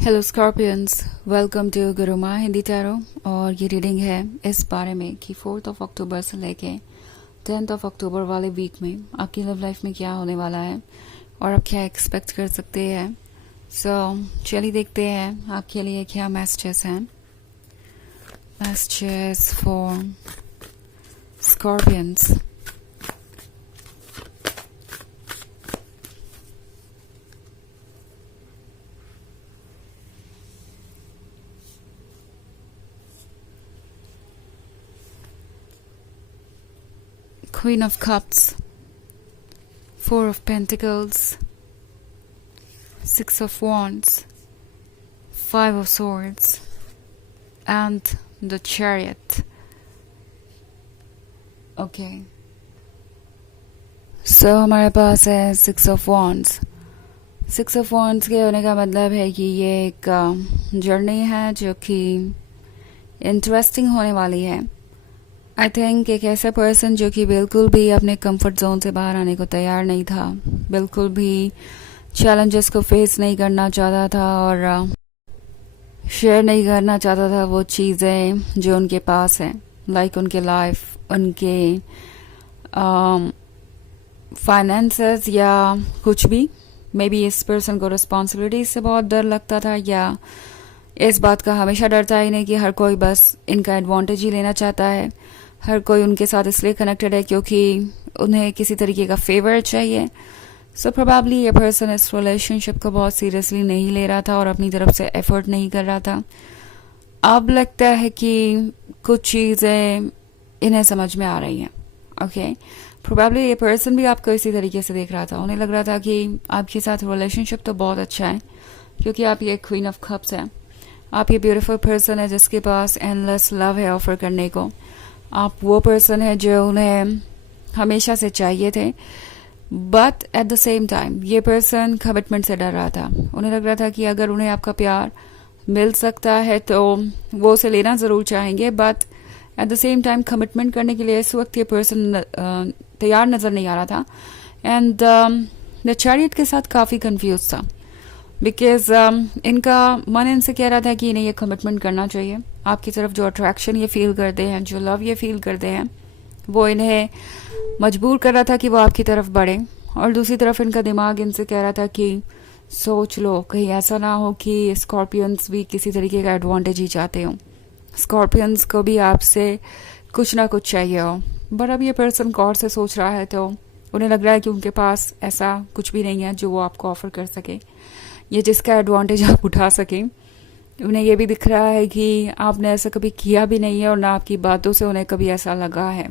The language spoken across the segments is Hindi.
Hello Scorpions, welcome to Guruma Hindi tarot. और ये रीडिंग है इस बारे में कि 4 अक्टूबर से लेके 10 अक्टूबर वाले वीक में आपकी लव लाइफ में क्या होने वाला है और आप क्या एक्सपेक्ट कर सकते हैं। चलिए देखते हैं आपके लिए क्या मैसेजेस हैं। Messages for scorpions. Queen of Cups, 4 of Pentacles, 6 of Wands, 5 of Swords, and the Chariot. Okay. So हमारे पास है 6 of Wands. 6 of Wands के होने का मतलब है कि ये एक जर्नी है जो कि इंटरेस्टिंग होने वाली है। आई थिंक एक ऐसा पर्सन जो कि बिल्कुल भी अपने कंफर्ट जोन से बाहर आने को तैयार नहीं था, बिल्कुल भी चैलेंजेस को फेस नहीं करना चाहता था और शेयर नहीं करना चाहता था वो चीज़ें जो उनके पास हैं, लाइक उनके लाइफ, उनके फाइनेंसेस या कुछ भी। मे बी इस पर्सन को रिस्पॉन्सिबिलिटी से बहुत डर लगता था या इस बात का हमेशा डर था ही नहीं कि हर कोई बस इनका एडवांटेज ही लेना चाहता है। हर कोई उनके साथ इसलिए कनेक्टेड है क्योंकि उन्हें किसी तरीके का फेवर चाहिए। सो प्रोबेबली ये पर्सन इस रिलेशनशिप को बहुत सीरियसली नहीं ले रहा था और अपनी तरफ से एफर्ट नहीं कर रहा था। अब लगता है कि कुछ चीज़ें इन्हें समझ में आ रही हैं। ओके, प्रोबेबली ये पर्सन भी आपको इसी तरीके से देख रहा था। उन्हें लग रहा था कि आपके साथ रिलेशनशिप तो बहुत अच्छा है क्योंकि आप ये क्वीन ऑफ कप्स हैं। आप ये ब्यूटीफुल पर्सन है जिसके पास एंडलेस लव है ऑफर करने को। आप वो पर्सन है जो उन्हें हमेशा से चाहिए थे, but at the same time ये पर्सन कमिटमेंट से डर रहा था। उन्हें लग रहा था कि अगर उन्हें आपका प्यार मिल सकता है तो वो उसे लेना ज़रूर चाहेंगे, but at the same time commitment करने के लिए इस वक्त ये पर्सन तैयार नज़र नहीं आ रहा था। एंड द चैरियट के साथ काफ़ी कंफ्यूज था बिकॉज इनका मन इनसे कह रहा था कि इन्हें ये कमिटमेंट करना चाहिए। आपकी तरफ जो अट्रैक्शन ये फील करते हैं, जो लव ये फील करते हैं, वो इन्हें मजबूर कर रहा था कि वो आपकी तरफ बढ़े। और दूसरी तरफ इनका दिमाग इनसे कह रहा था कि सोच लो, कहीं ऐसा ना हो कि स्कॉर्पियंस भी किसी तरीके का एडवांटेज ही चाहते हो, स्कॉर्पियंस को भी आपसे कुछ ना कुछ चाहिए हो। बट अब ये पर्सन गौर से सोच रहा है तो उन्हें लग रहा है कि उनके पास ऐसा कुछ भी नहीं है जो वो आपको ऑफर कर सके, ये जिसका एडवांटेज आप उठा सकें। उन्हें ये भी दिख रहा है कि आपने ऐसा कभी किया भी नहीं है और ना आपकी बातों से उन्हें कभी ऐसा लगा है।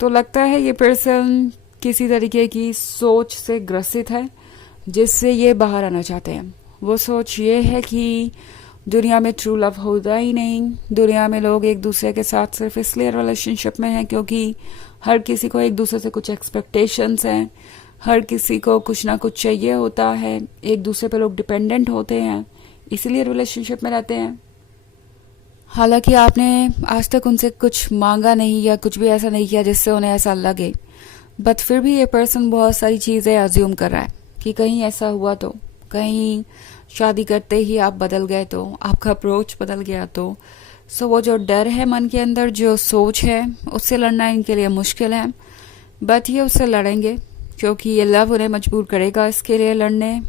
तो लगता है ये पर्सन किसी तरीके की सोच से ग्रसित है जिससे ये बाहर आना चाहते हैं। वो सोच ये है कि दुनिया में ट्रू लव होता ही नहीं, दुनिया में लोग एक दूसरे के साथ सिर्फ इसलिए रिलेशनशिप में हैं क्योंकि हर किसी को एक दूसरे से कुछ एक्सपेक्टेशंस हैं, हर किसी को कुछ ना कुछ चाहिए होता है, एक दूसरे पे लोग डिपेंडेंट होते हैं, इसीलिए रिलेशनशिप में रहते हैं। हालांकि आपने आज तक उनसे कुछ मांगा नहीं या कुछ भी ऐसा नहीं किया जिससे उन्हें ऐसा लगे, बट फिर भी ये पर्सन बहुत सारी चीज़ें अज्यूम कर रहा है कि कहीं ऐसा हुआ तो, कहीं शादी करते ही आप बदल गए तो, आपका अप्रोच बदल गया तो। सो वो जो डर है मन के अंदर, जो सोच है, उससे लड़ना इनके लिए मुश्किल है, बट ये उससे लड़ेंगे क्योंकि ये लव उन्हें मजबूर करेगा इसके लिए लड़ने,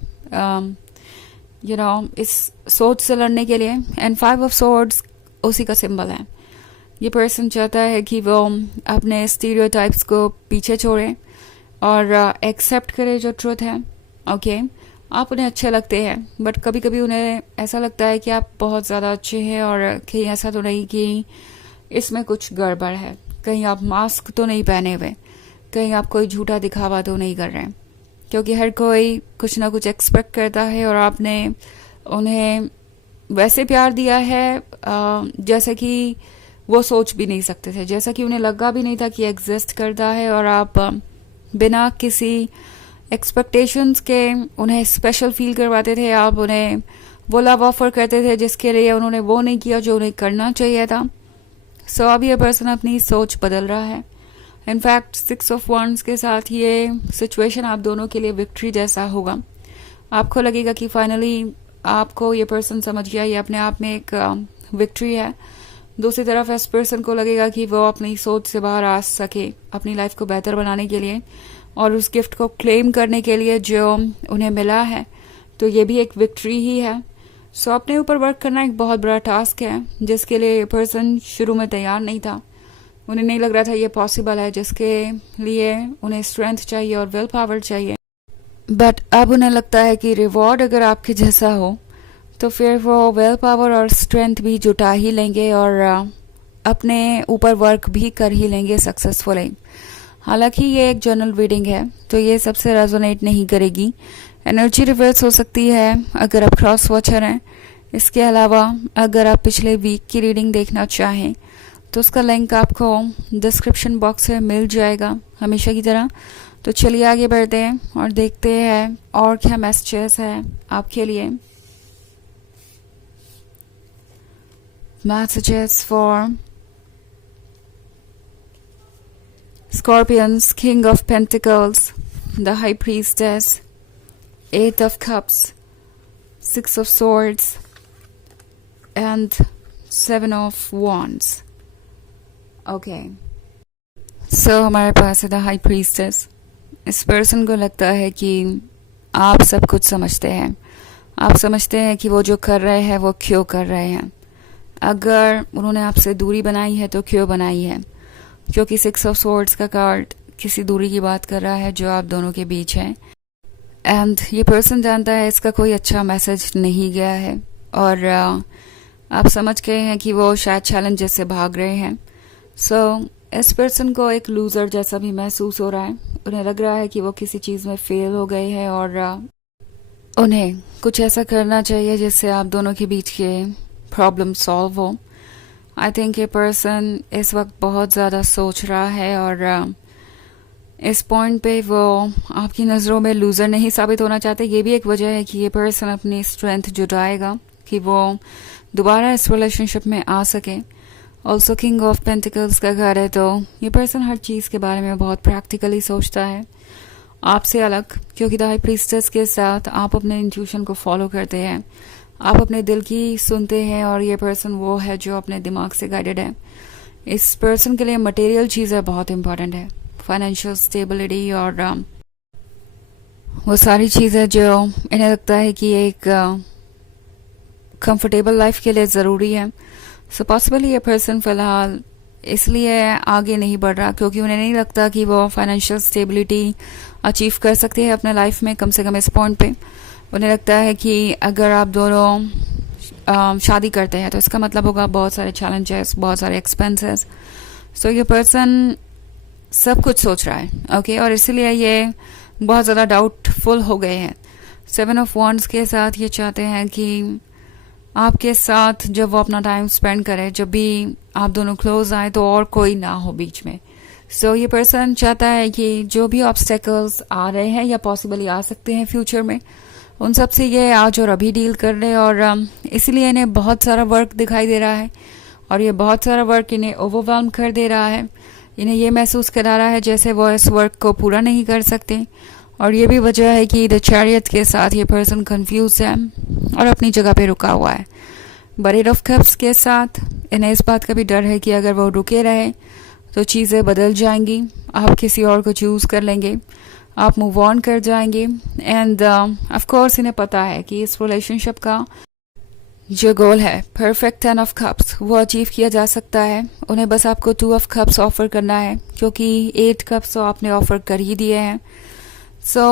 इस सोच से लड़ने के लिए। एंड 5 ऑफ सोर्ड्स उसी का सिंबल है। ये पर्सन चाहता है कि वो अपने स्टीरियोटाइप्स को पीछे छोड़े और एक्सेप्ट करे जो ट्रुथ है। ओके, आप उन्हें अच्छे लगते हैं बट कभी कभी उन्हें ऐसा लगता है कि आप बहुत ज़्यादा अच्छे हैं और कहीं ऐसा तो नहीं कि इसमें कुछ गड़बड़ है, कहीं आप मास्क तो नहीं पहने हुए, कहीं आप कोई झूठा दिखावा तो नहीं कर रहे हैं। क्योंकि हर कोई कुछ ना कुछ एक्सपेक्ट करता है और आपने उन्हें वैसे प्यार दिया है जैसे कि वो सोच भी नहीं सकते थे, जैसा कि उन्हें लगा भी नहीं था कि एग्जिस्ट करता है। और आप बिना किसी एक्सपेक्टेशंस के उन्हें स्पेशल फील करवाते थे, आप उन्हें वो लव ऑफर करते थे जिसके लिए उन्होंने वो नहीं किया जो उन्हें करना चाहिए था। सो अब ये पर्सन अपनी सोच बदल रहा है। इनफैक्ट 6 ऑफ वंड्स के साथ ये सिचुएशन आप दोनों के लिए विक्ट्री जैसा होगा। आपको लगेगा कि फाइनली आपको ये पर्सन समझ गया, ये अपने आप में एक विक्ट्री है। दूसरी तरफ इस पर्सन को लगेगा कि वो अपनी सोच से बाहर आ सके अपनी लाइफ को बेहतर बनाने के लिए और उस गिफ्ट को क्लेम करने के लिए जो उन्हें मिला है, तो ये भी एक विक्ट्री ही है। सो अपने ऊपर वर्क करना एक बहुत बड़ा टास्क है जिसके लिए ये पर्सन शुरू में तैयार नहीं था। उन्हें नहीं लग रहा था ये पॉसिबल है, जिसके लिए उन्हें स्ट्रेंथ चाहिए और विल पावर चाहिए। बट अब उन्हें लगता है कि रिवॉर्ड अगर आपके जैसा हो तो फिर वो विल पावर और स्ट्रेंथ भी जुटा ही लेंगे और अपने ऊपर वर्क भी कर ही लेंगे सक्सेसफुली। हालांकि ये एक जनरल रीडिंग है तो ये सबसे रेजोनेट नहीं करेगी। एनर्जी रिवर्स हो सकती है अगर आप क्रॉस वॉचर हैं। इसके अलावा अगर आप पिछले वीक की रीडिंग देखना चाहें तो उसका लिंक आपको डिस्क्रिप्शन बॉक्स में मिल जाएगा हमेशा की तरह। तो चलिए आगे बढ़ते हैं और देखते हैं और क्या मैसेजेस है आपके लिए। Messages for Scorpions, King of Pentacles, the High Priestess, Eight of Cups, Six of Swords, and Seven of Wands. Okay. So हमारे पास है द हाई प्रीस्टेस। इस पर्सन को लगता है कि आप सब कुछ समझते हैं। आप समझते हैं कि वो जो कर रहे हैं वो क्यों कर रहे हैं। अगर उन्होंने आपसे दूरी बनाई है तो क्यों बनाई है, क्योंकि सिक्स ऑफ सोर्ड्स का कार्ड किसी दूरी की बात कर रहा है जो आप दोनों के बीच है। एंड ये पर्सन जानता है इसका कोई अच्छा मैसेज नहीं गया है और आप समझ गए हैं कि वो शायद चैलेंजेस से भाग रहे हैं। सो इस पर्सन को एक लूजर जैसा भी महसूस हो रहा है। उन्हें लग रहा है कि वो किसी चीज़ में फेल हो गए हैं और उन्हें कुछ ऐसा करना चाहिए जिससे आप दोनों के बीच के प्रॉब्लम सॉल्व हो। आई थिंक ये पर्सन इस वक्त बहुत ज़्यादा सोच रहा है और इस पॉइंट पे वो आपकी नज़रों में लूज़र नहीं साबित होना चाहते। ये भी एक वजह है कि ये पर्सन अपनी स्ट्रेंथ जुटाएगा कि वो दोबारा इस रिलेशनशिप में आ सके। ऑल्सो किंग ऑफ पेंटिकल्स का घर है तो ये पर्सन हर चीज़ के बारे में बहुत प्रैक्टिकली सोचता है आपसे अलग, क्योंकि द हाई प्रीस्टेस के साथ आप अपने इंट्यूशन को फॉलो करते हैं, आप अपने दिल की सुनते हैं और ये पर्सन वो है जो अपने दिमाग से गाइडेड है। इस पर्सन के लिए मटेरियल चीज़ें बहुत इंपॉर्टेंट है, फाइनेंशियल स्टेबिलिटी और वो सारी चीज़ें जो इन्हें लगता है कि एक कंफर्टेबल लाइफ के लिए ज़रूरी है। सो पॉसिबली ये पर्सन फ़िलहाल इसलिए आगे नहीं बढ़ रहा क्योंकि उन्हें नहीं लगता कि वो फाइनेंशियल स्टेबिलिटी अचीव कर सकते हैं अपने लाइफ में, कम से कम इस पॉइंट पे। उन्हें लगता है कि अगर आप दोनों शादी करते हैं तो इसका मतलब होगा बहुत सारे चैलेंजेस, बहुत सारे एक्सपेंसेस। सो ये पर्सन सब कुछ सोच रहा है, ओके, और इसलिए ये बहुत ज़्यादा डाउटफुल हो गए हैं। सेवन ऑफ वॉन्ड्स के साथ ये चाहते हैं कि आपके साथ जब वो अपना टाइम स्पेंड करे, जब भी आप दोनों क्लोज आए तो और कोई ना हो बीच में। सो ये पर्सन चाहता है कि जो भी ऑब्स्टेकल्स आ रहे हैं या पॉसिबली आ सकते हैं फ्यूचर में, उन सब से ये आज और अभी डील कर ले और इसलिए इन्हें बहुत सारा वर्क दिखाई दे रहा है और ये बहुत सारा वर्क इन्हें ओवरवेल्म कर दे रहा है। इन्हें ये महसूस करा रहा है जैसे वो इस वर्क को पूरा नहीं कर सकते और ये भी वजह है कि द चैरियट के साथ ये पर्सन कंफ्यूज है और अपनी जगह पे रुका हुआ है। बट एट ऑफ कप्स के साथ इन्हें इस बात का भी डर है कि अगर वो रुके रहे तो चीज़ें बदल जाएंगी, आप किसी और को चूज़ कर लेंगे, आप मूव ऑन कर जाएंगे। एंड ऑफ कोर्स इन्हें पता है कि इस रिलेशनशिप का जो गोल है परफेक्ट 10 ऑफ कप्स वो अचीव किया जा सकता है। उन्हें बस आपको 2 ऑफ कप्स ऑफर करना है क्योंकि 8 कप्स तो आपने ऑफर कर ही दिए हैं। सो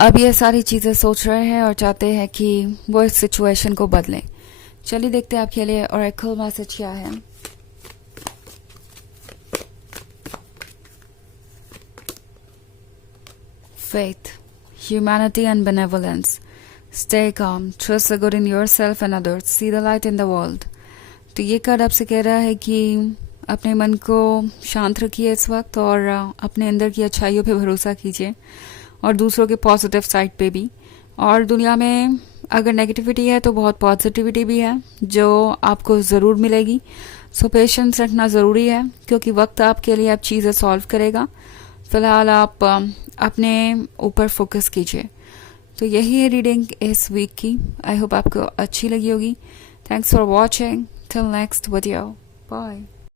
अब ये सारी चीज़ें सोच रहे हैं और चाहते हैं कि वो इस सिचुएशन को बदलें। चलिए देखते हैं आपके लिए ऑरेकल मैसेज क्या है। Faith, humanity and benevolence. Stay calm, trust the good in yourself and others, see the light in the world. तो ये कार्ड आपसे कह रहा है कि अपने मन को शांत रखिए इस वक्त और अपने अंदर की अच्छाइयों पे भरोसा कीजिए और दूसरों के पॉजिटिव साइड पे भी। और दुनिया में अगर नेगेटिविटी है तो बहुत पॉजिटिविटी भी है जो आपको ज़रूर मिलेगी। सो पेशेंस रखना ज़रूरी है क्योंकि वक्त आपके लिए अब चीज़ें सॉल्व करेगा। फ़िलहाल आप अपने ऊपर फोकस कीजिए। तो यही है रीडिंग इस वीक की। आई होप आपको अच्छी लगी होगी। Thanks for watching. Till next video, bye.